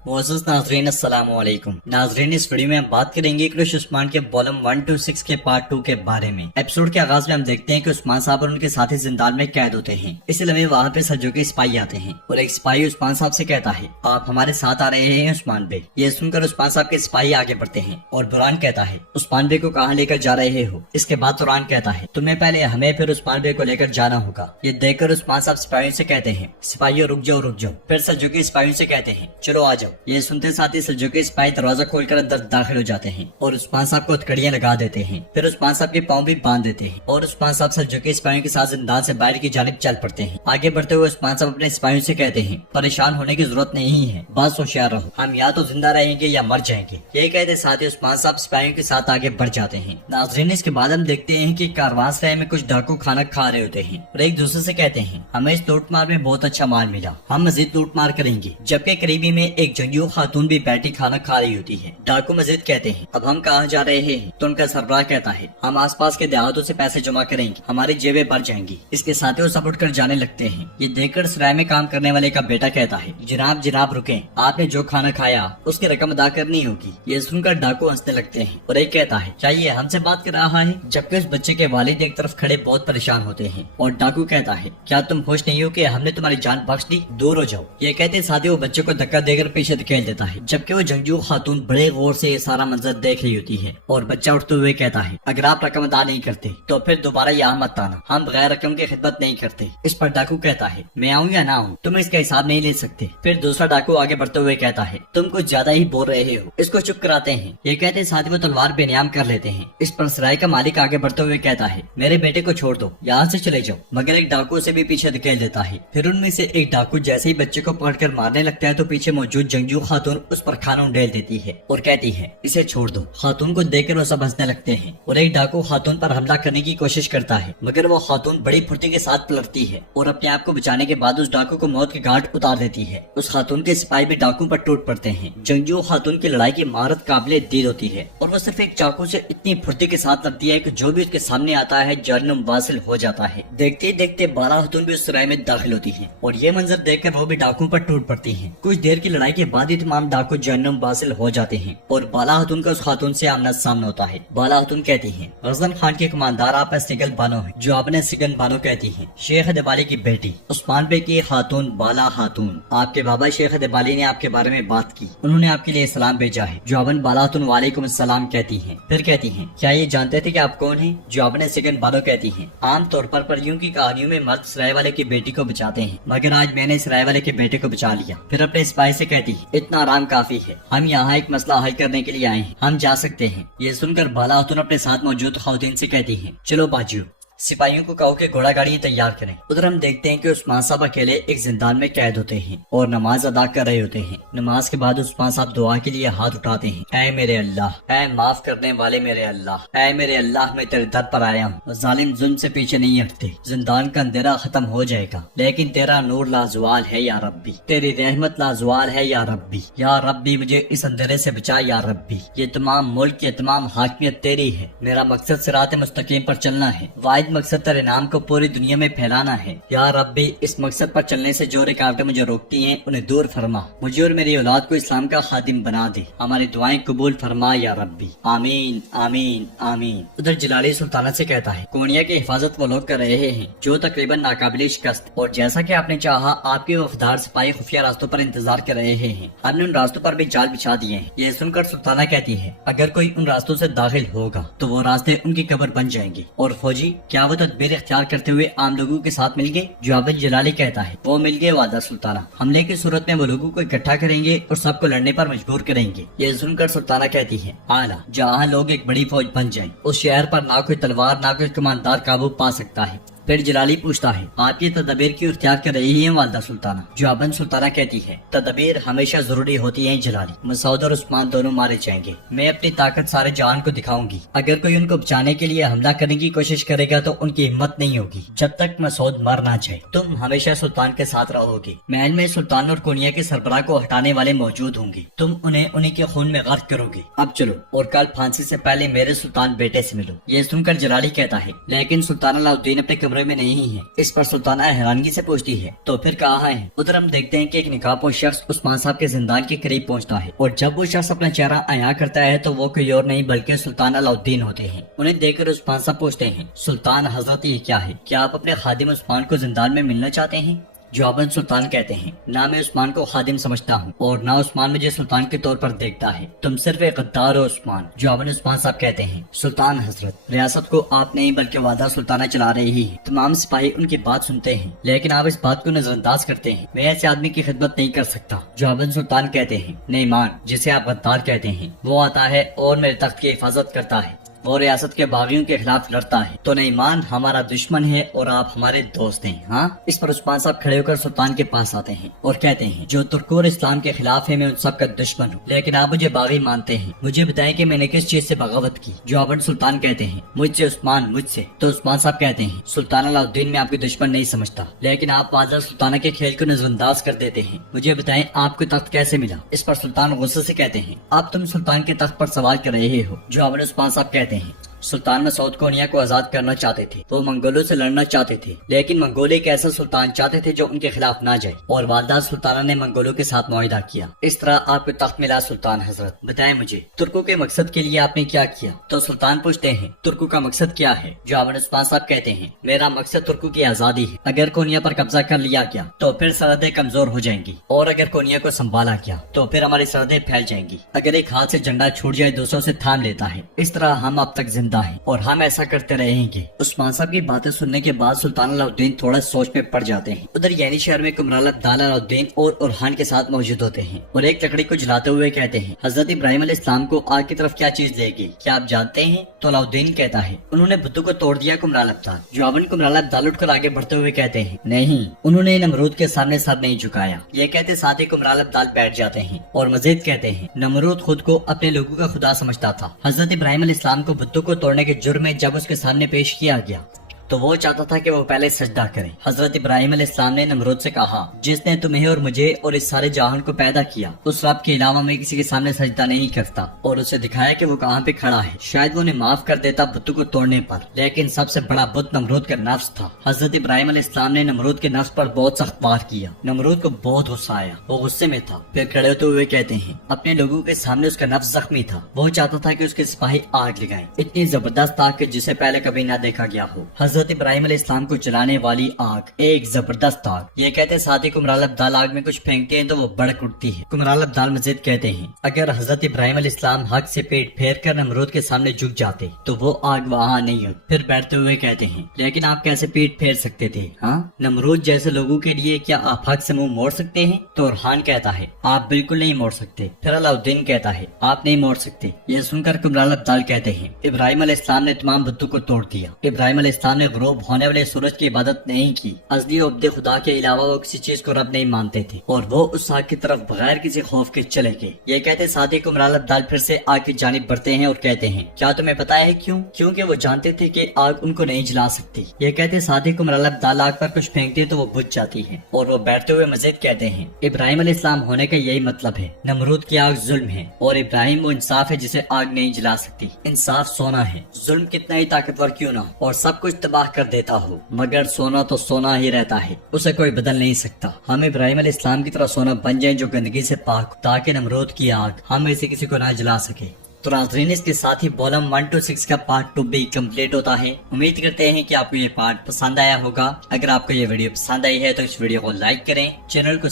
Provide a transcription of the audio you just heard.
मोअज़्ज़ज़ नाज़रीन अस्सलाम वालेकुम। नाज़रीन, इस वीडियो में हम बात करेंगे कृष उस्मान के वॉल्यूम 1 to 6 के पार्ट 2 के बारे में। एपिसोड के आगाज में हम देखते हैं कि उस्मान साहब और उनके साथी जिंदान में कैद होते हैं। इस लम्हे वहाँ पे सज्जो के सिपाही आते हैं और एक सिपाही उस्मान साहब से कहता है, आप हमारे साथ आ रहे हैं उस्मान बे। ये सुनकर उस्मान साहब के सिपाही आगे बढ़ते हैं और बुरहान कहता है, उस्मान बे को कहाँ लेकर जा रहे हो? इसके बाद बुरहान कहता है, तुम्हें पहले हमें फिर उस्मान बे को लेकर जाना होगा। ये देखकर उस्मान साहब सिपाहियों से कहते हैं, सिपाहियों रुक जाओ रुक जाओ। फिर सज्जो के सिपाहियों से कहते हैं, चलो आ जाओ। ये सुनते साथ ही सज्जो के सिपाही दरवाजा खोलकर अंदर दाखिल हो जाते हैं और उस्मान साहब को हथकड़ियां लगा देते हैं। फिर उस्मान साहब के पाँव भी बांध देते हैं और उस्मान साहब सज्जो के सिपाहियों के साथ जिंदान से बाहर की जानिब चल पड़ते हैं। आगे बढ़ते हुए उस्मान साहब अपने सिपाहियों से कहते हैं, परेशान होने की जरूरत नहीं है, बस होशियार रहो, हम या तो जिंदा रहेंगे या मर जाएंगे। ये कहते साथ ही उस्मान साहब सिपाहियों के साथ आगे बढ़ जाते हैं। नाज़रीन, इसके बाद हम देखते हैं कि कारवांसराय में कुछ डाकू खाना खा रहे होते हैं और एक दूसरे से कहते हैं, हमें इस लूटमार में बहुत अच्छा माल मिला, हम मजीद लूटमार करेंगे। जबकि करीबी में एक जंगजू खातून भी बैठी खाना खा रही होती है। डाकू मजीद कहते हैं, अब हम कहाँ जा रहे हैं? तो उनका सरबराह कहता है, हम आसपास के देहातों से पैसे जमा करेंगे, हमारी जेबें भर जाएंगी। इसके साथ ही वो सब उठकर जाने लगते हैं। ये देखकर सराय में काम करने वाले का बेटा कहता है, जनाब जनाब रुकें, आपने जो खाना खाया उसकी रकम अदा करनी होगी। ये सुनकर डाकू हंसने लगते हैं और एक कहता है, क्या ये हमसे बात कर रहा है? जबकि उस बच्चे के वालिद एक तरफ खड़े बहुत परेशान होते हैं और डाकू कहता है, क्या तुम खुश नहीं हो कि हमने तुम्हारी जान बख्श दी? दूर हो जाओ। ये कहते साथ ही वो बच्चे को धक्का देकर पीछे धकेल देता है। जबकि वो जंगजू खातून बड़े गौर से ये सारा मंजर देख रही होती है और बच्चा उठते हुए कहता है, अगर आप रकम अदा नहीं करते तो फिर दोबारा यहाँ मत आना, हम बगैर रकम की खिदमत नहीं करते। इस पर डाकू कहता है, मैं आऊँ या ना आऊँ, तुम इसका हिसाब नहीं ले सकते। फिर दूसरा डाकू आगे बढ़ते हुए कहता है, तुम कुछ ज्यादा ही बोल रहे हो, इसको चुप कराते हैं। ये कहते साथ ही वो तलवार बेनियाम कर लेते हैं। इस पर सराय का मालिक आगे बढ़ते हुए कहता है, मेरे बेटे को छोड़ दो, यहाँ से चले जाओ। मगर एक डाकू से भी पीछे धकेल देता है। फिर उनमें से एक डाकू जैसे ही बच्चे को पकड़कर मारने लगता है तो पीछे मौजूद जंगजू खातून उस पर खाना उंडेल देती है और कहती है, इसे छोड़ दो। खातून को देखकर वो सब हंसने लगते हैं और एक डाकू खातून पर हमला करने की कोशिश करता है, मगर वो खातून बड़ी फुर्ती के साथ पलटती है और अपने आप को बचाने के बाद उस डाकू को मौत के घाट उतार देती है। उस खातून के सिपाही भी डाकू पर टूट पड़ते हैं। जंगजू खातून की लड़ाई की महारत काबिले दीद होती है और वो सिर्फ एक चाकू से इतनी फुर्ती के साथ लड़ती है कि जो भी उसके सामने आता है जहन्नुम वासिल हो जाता है। देखते ही देखते 12 खातून भी उस सराय में दाखिल होती है और ये मंजर देखकर वो भी डाकू पर टूट पड़ती है। कुछ देर की लड़ाई के बाद ही तमाम डाकू जहन्नुम वासिल हो जाते हैं और बाला खातून का उस खातून से आमना सामना होता है। बाला खातून कहती है, गजन खान के कमांडर आप सिगल बानो है, जो आपने सिगन बानो कहती है, शेख दिबाली की बेटी उस्मान बे की खातून बाला खातून। आपके बाबा शेख दिबाली ने आपके बारे में बात की, उन्होंने आपके लिए सलाम भेजा है। जो आपन बाला खातून वालेकुम सलाम कहती है। फिर कहती है, क्या ये जानते थे कि आप कौन है? जो आपने सिगन बानो कहती है, आमतौर पर परियों की कहानियों में मर्द सराय वाले की बेटी को बचाते हैं, मगर आज मैंने सराय वाले के बेटे को बचा लिया। फिर अपने सिपाही से कहती है, इतना आराम काफी है, हम यहाँ एक मसला हल करने के लिए आए हैं, हम जा सकते हैं। ये सुनकर बाला खातून अपने साथ मौजूद खातून से कहती है, चलो बाजू, सिपाहियों को कहो कि घोड़ा गाड़ी तैयार करें। उधर हम देखते हैं कि उस्मान साहब अकेले एक जिंदान में कैद होते हैं और नमाज अदा कर रहे होते हैं। नमाज के बाद उस्मान साहब दुआ के लिए हाथ उठाते हैं, ऐ मेरे अल्लाह, ऐ माफ करने वाले मेरे अल्लाह, ऐ मेरे अल्लाह, मैं तेरे दर पर आया हूँ। जालिम जुल्म से पीछे नहीं हटते। जिंदान का अंधेरा खत्म हो जाएगा लेकिन तेरा नूर लाजवाल है या रब्बी, तेरी रहमत लाजवाल है या रब्बी। या रब्बी मुझे इस अंधेरे से बचा या रब्बी। ये तमाम मुल्क की तमाम हाकिमियत तेरी है, मेरा मकसद सिरात मुस्तकीम पर चलना है, वाहिद मकसद तेरे नाम को पूरी दुनिया में फैलाना है। या रब्बी, इस मकसद पर चलने से जो रुकावटें मुझे रोकती हैं उन्हें दूर फरमा, मुझे और मेरी औलाद को इस्लाम का खादिम बना दे, हमारी दुआएं कबूल फरमा या रब्बी, आमीन आमीन आमीन। उधर जलाली सुल्ताना से कहता है, कोनिया की हिफाजत वो लोग कर रहे हैं जो तकरीबन नाकाबिल शिकस्त, और जैसा कि आपने चाहा आपके वफादार सिपाही खुफिया रास्तों पर इंतजार कर रहे हैं, हमने उन रास्तों पर भी जाल बिछा दिए हैं। ये सुनकर सुल्ताना कहती है, अगर कोई उन रास्तों से दाखिल होगा तो वो रास्ते उनकी कब्र बन जाएंगे। और फौजी, क्या वो तदबीर इख्तियार करते हुए आम लोगों के साथ मिल गए? जवाब जलाली कहता है, वो मिल गए वादा सुल्ताना, हमले की सूरत में वो लोगों को इकट्ठा करेंगे और सबको लड़ने पर मजबूर करेंगे। ये सुनकर सुल्ताना कहती है, आला, जहाँ लोग एक बड़ी फौज बन जाएं, उस शहर पर ना कोई तलवार ना कोई कमांडर काबू पा सकता है। फिर जलाली पूछता है, आप ये तदबीर क्यों इख्तियार कर रही हैं वालदा सुल्ताना? जवाबन सुल्ताना कहती है, तदबीर हमेशा जरूरी होती है जलाली, मसूद और उस्मान दोनों मारे जाएंगे, मैं अपनी ताकत सारे जहान को दिखाऊंगी। अगर कोई उनको बचाने के लिए हमला करने की कोशिश करेगा तो उनकी हिम्मत नहीं होगी जब तक मसूद मर ना जाए। तुम हमेशा सुल्तान के साथ रहोगे। महल में सुल्तान और कोनिया के सरबराह को हटाने वाले मौजूद होंगे, तुम उन्हें उन्हीं के खून में गर्क करोगे। अब चलो और कल फांसी से पहले मेरे सुल्तान बेटे से मिलो। ये सुनकर जलाली कहता है, लेकिन सुल्तान अलाउद्दीन अपने कमरे کمرے میں نہیں ہے؟ اس پر سلطانہ حیرانگی سے پوچھتی ہے تو پھر کہاں ہے؟ ادھر ہم دیکھتے ہیں کہ ایک نقاب شخص عثمان صاحب کے زندان کے قریب پہنچتا ہے اور جب وہ شخص اپنا چہرہ عیاں کرتا ہے تو وہ کوئی اور نہیں بلکہ سلطان علاؤالدین ہوتے ہیں۔ انہیں دیکھ کر عثمان صاحب پوچھتے ہیں سلطان حضرت یہ کیا ہے؟ کیا آپ اپنے خادم عثمان کو زندان میں ملنا چاہتے ہیں؟ جواباً سلطان کہتے ہیں نہ میں عثمان کو خادم سمجھتا ہوں اور نہ عثمان مجھے سلطان کے طور پر دیکھتا ہے، تم صرف ایک غدار ہو عثمان۔ جواباً عثمان صاحب کہتے ہیں سلطان حضرت ریاست کو آپ نہیں بلکہ وعدہ سلطانہ چلا رہی ہے۔ تمام سپاہی ان کی بات سنتے ہیں لیکن آپ اس بات کو نظر انداز کرتے ہیں، میں ایسے آدمی کی خدمت نہیں کر سکتا۔ جواباً سلطان کہتے ہیں نعمان جسے آپ غدار کہتے ہیں وہ آتا ہے اور میرے تخت کی حفاظت کرتا ہے، وہ ریاست کے باغیوں کے خلاف لڑتا ہے، تو نعمان ہمارا دشمن ہے اور آپ ہمارے دوست ہیں۔ ہاں، اس پر عثمان صاحب کھڑے ہو کر سلطان کے پاس آتے ہیں اور کہتے ہیں جو ترک اور اسلام کے خلاف ہے میں ان سب کا دشمن ہوں، لیکن آپ مجھے باغی مانتے ہیں، مجھے بتائیں کہ میں نے کس چیز سے بغاوت کی؟ جواباً سلطان کہتے ہیں مجھ سے عثمان، مجھ سے۔ تو عثمان صاحب کہتے ہیں سلطان علاؤالدین میں آپ کے دشمن نہیں سمجھتا، لیکن آپ وعدہ سلطانہ کے کھیل کو نظر انداز کر دیتے ہیں، مجھے بتائیں آپ کو تخت کیسے ملا؟ اس پر سلطان غصے سے کہتے ہیں اب تم سلطان کے تخت پر سوال کر رہے ہو۔ جواباً عثمان صاحب کہتے ہیں سلطان مسعود کونیا کو آزاد کرنا چاہتے تھے، وہ منگولوں سے لڑنا چاہتے تھے، لیکن منگول ایک ایسا سلطان چاہتے تھے جو ان کے خلاف نہ جائے، اور والدہ سلطانہ نے منگولوں کے ساتھ معاہدہ کیا، اس طرح آپ کو تخت ملا۔ سلطان حضرت بتائیں مجھے ترکوں کے مقصد کے لیے آپ نے کیا کیا؟ تو سلطان پوچھتے ہیں ترکوں کا مقصد کیا ہے؟ جواباً عثمان صاحب کہتے ہیں میرا مقصد ترکوں کی آزادی ہے، اگر کونیا پر قبضہ کر لیا گیا تو پھر سرحدیں کمزور ہو جائیں گی، اور اگر کونیا کو سنبھالا گیا تو پھر ہماری سرحدیں پھیل جائیں گی، اگر ایک ہاتھ سے جھنڈا چھوٹ جائے دوسروں سے تھام لیتا ہے، اس طرح ہم اب تک زندہ ہیں اور ہم ایسا کرتے رہیں گے۔ عثمان صاحب کی باتیں سننے کے بعد سلطان علاؤالدین تھوڑا سوچ میں پڑ جاتے ہیں۔ ادھر یعنی شہر میں کمرال عبدال علاؤالدین اور اورحان کے ساتھ موجود ہوتے ہیں اور ایک لکڑی کو جلاتے ہوئے کہتے ہیں حضرت ابراہیم علیہ السلام کو آگ کی طرف کیا چیز لے گی، کیا آپ جانتے ہیں؟ تو علاؤالدین کہتا ہے انہوں نے بتوں کو توڑ دیا کمرال عبدال۔ جواباً کمرال عبدال اٹھ کر آگے بڑھتے ہوئے کہتے ہیں نہیں، انہوں نے نمرود کے سامنے سر نہیں جھکایا۔ یہ کہتے ساتھ ہی کمرال عبدال بیٹھ جاتے ہیں اور مزید کہتے ہیں نمرود خود کو اپنے لوگوں کا خدا سمجھتا تھا، حضرت ابراہیم علیہ السلام کو بتوں کو توڑنے کے جرم میں جب اس کے سامنے پیش کیا گیا تو وہ چاہتا تھا کہ وہ پہلے سجدہ کرے۔ حضرت ابراہیم علیہ السلام نے نمرود سے کہا جس نے تمہیں اور مجھے اور اس سارے جہان کو پیدا کیا اس رب کے علاوہ میں کسی کے سامنے سجدہ نہیں کرتا، اور اسے دکھایا کہ وہ کہاں پہ کھڑا ہے، شاید وہ انہیں معاف کر دیتا بتوں کو توڑنے پر، لیکن سب سے بڑا بت نمرود کا نفس تھا۔ حضرت ابراہیم علیہ السلام نے نمرود کے نفس پر بہت سخت وار کیا، نمرود کو بہت غصہ آیا، وہ غصے میں تھا، پھر کھڑے ہوتے ہوئے کہتے ہیں اپنے لوگوں کے سامنے اس کا نفس زخمی تھا، وہ چاہتا تھا کہ اس کے سپاہی آگ لگائیں، اتنی زبردست آگ کہ جسے پہلے کبھی نہ دیکھا گیا ہو۔ حضرت ابراہیم علیہ السلام کو جلانے والی آگ، ایک زبردست آگ۔ یہ کہتے ساتھ ہی کمرال عبدال آگ میں کچھ پھینکتے ہیں تو وہ بڑک اٹھتی ہے۔ کمرال عبدال مزید کہتے ہیں اگر حضرت ابراہیم علیہ السلام حق سے پیٹ پھیر کر نمرود کے سامنے جھک جاتے تو وہ آگ وہاں نہیں ہوتی۔ پھر بیٹھتے ہوئے کہتے ہیں لیکن آپ کیسے پیٹ پھیر سکتے تھے؟ ہاں، نمرود جیسے لوگوں کے لیے کیا آپ حق سے منہ موڑ سکتے ہیں؟ تو اورحان کہتا ہے آپ بالکل نہیں موڑ سکتے۔ پھر علاؤالدین کہتا ہے آپ نہیں موڑ سکتے۔ یہ سن کر کمرال عبدال کہتے ہیں ابراہیم علیہ السلام نے تمام بتوں کو توڑ دیا، ابراہیم علیہ السلام نے غروب ہونے والے سورج کی عبادت نہیں کی، ازلی عبد خدا کے علاوہ وہ کسی چیز کو رب نہیں مانتے تھے، اور وہ اس آگ کی طرف بغیر کسی خوف کے چلے گئے۔ یہ کہتے ساتھ ہی کمرال عبدال پھر سے آگ کی جانب بڑھتے ہیں اور کہتے ہیں کیا تمہیں پتا ہے کیوں؟ کیونکہ وہ جانتے تھے کہ آگ ان کو نہیں جلا سکتی۔ یہ کہتے ساتھ ہی کمرال عبدال آگ پر کچھ پھینکتے تو وہ بجھ جاتی ہے، اور وہ بیٹھتے ہوئے مزید کہتے ہیں ابراہیم علیہ السلام ہونے کا یہی مطلب ہے، نمرود کی آگ ظلم ہے اور ابراہیم وہ انصاف ہے جسے آگ نہیں جلا سکتی۔ انصاف سونا ہے، ظلم کتنا ہی طاقتور کیوں نہ ہو اور سب کچھ تباہ کر دیتا ہو، مگر سونا تو سونا ہی رہتا ہے، اسے کوئی بدل نہیں سکتا۔ ہم ابراہیم علیہ السلام کی طرح سونا بن جائیں جو گندگی سے پاک، تاکہ نمرود کی آگ ہم میں سے کسی کو نہ جلا سکے۔ تو ناظرین اس کے ساتھ ہی والوم 1 to 6 کا پارٹ 2 بھی کمپلیٹ ہوتا ہے۔ امید کرتے ہیں کہ آپ کو یہ پارٹ پسند آیا ہوگا۔ اگر آپ کو یہ ویڈیو پسند آئی ہے تو اس ویڈیو کو لائک کریں، چینل کو